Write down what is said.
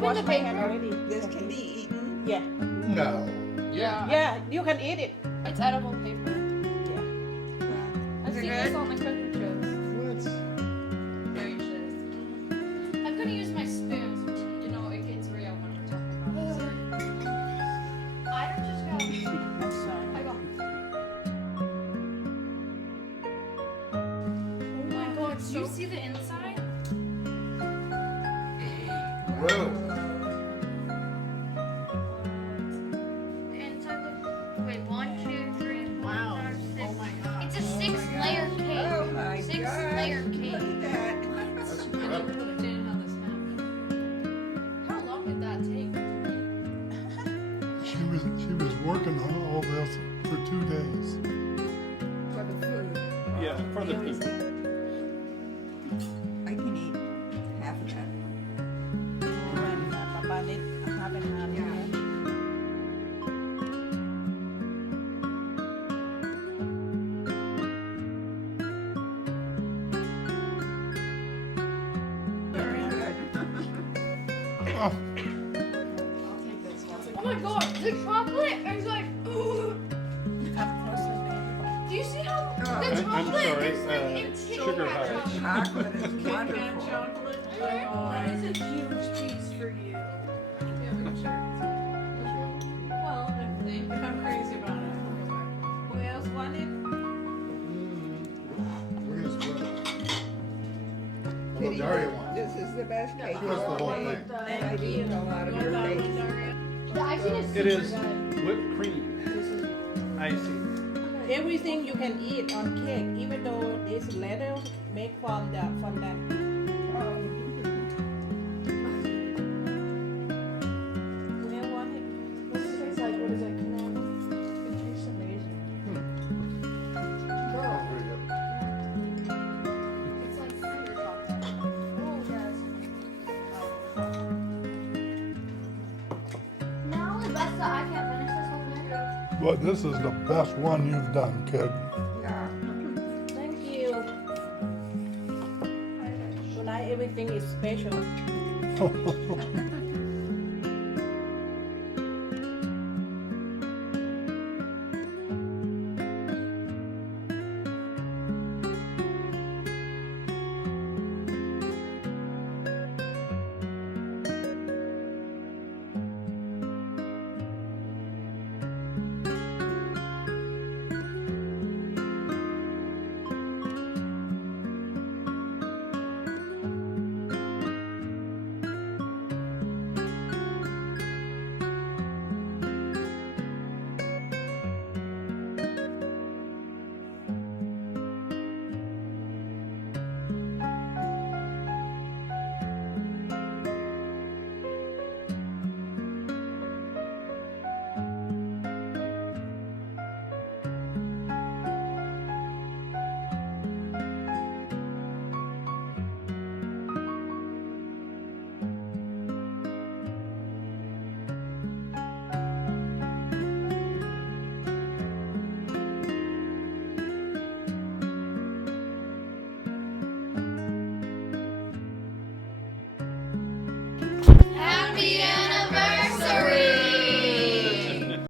wash the my hand paper? already. This can be eaten. Yeah. No. Yeah. Yeah, you can eat it. It's edible paper. Yeah. I've Is it seen good? this on the cooking shows. What? Very delicious. I'm gonna use my spoons, which you know it gets real when we're talking about dessert. I don't just go. I'm sorry. I go. Oh my god! Do you see the inside? Whoa. Inside the wait 1, 2, 3, 4, Wow. 5, 6. Oh my god. It's a 6-layer cake. Oh my 6-layer God. cake. Look at that. That's incredible. How long did that take? She was working on all this for 2 days. For the food. Yeah, for the food. I can eat half of that. When Papa did half and half. Yeah. Very good. Oh, Oh my god, the chocolate is like. Ooh. Do you see how the Oh, chocolate I'm sorry, is like it's sugar high. chocolate is wonderful. That is a huge piece for you. Well, if I'm crazy about it, Who else want it? We're gonna split it. Did Although he Daria want- wants it. This is the best cake. She wants the whole thing. And I've eaten a lot of your cakes. the icing is super It is good. whipped cream. Icing. Everything you can eat on cake, even though this letter made from that. Who else want it? This tastes like, what is it? It tastes amazing. Oh, pretty good. It's like super chocolate. Oh, yes. Not only best that I can't finish this whole thing. but this is the best one you've done, kid. Yeah. Thank you. Tonight everything is special.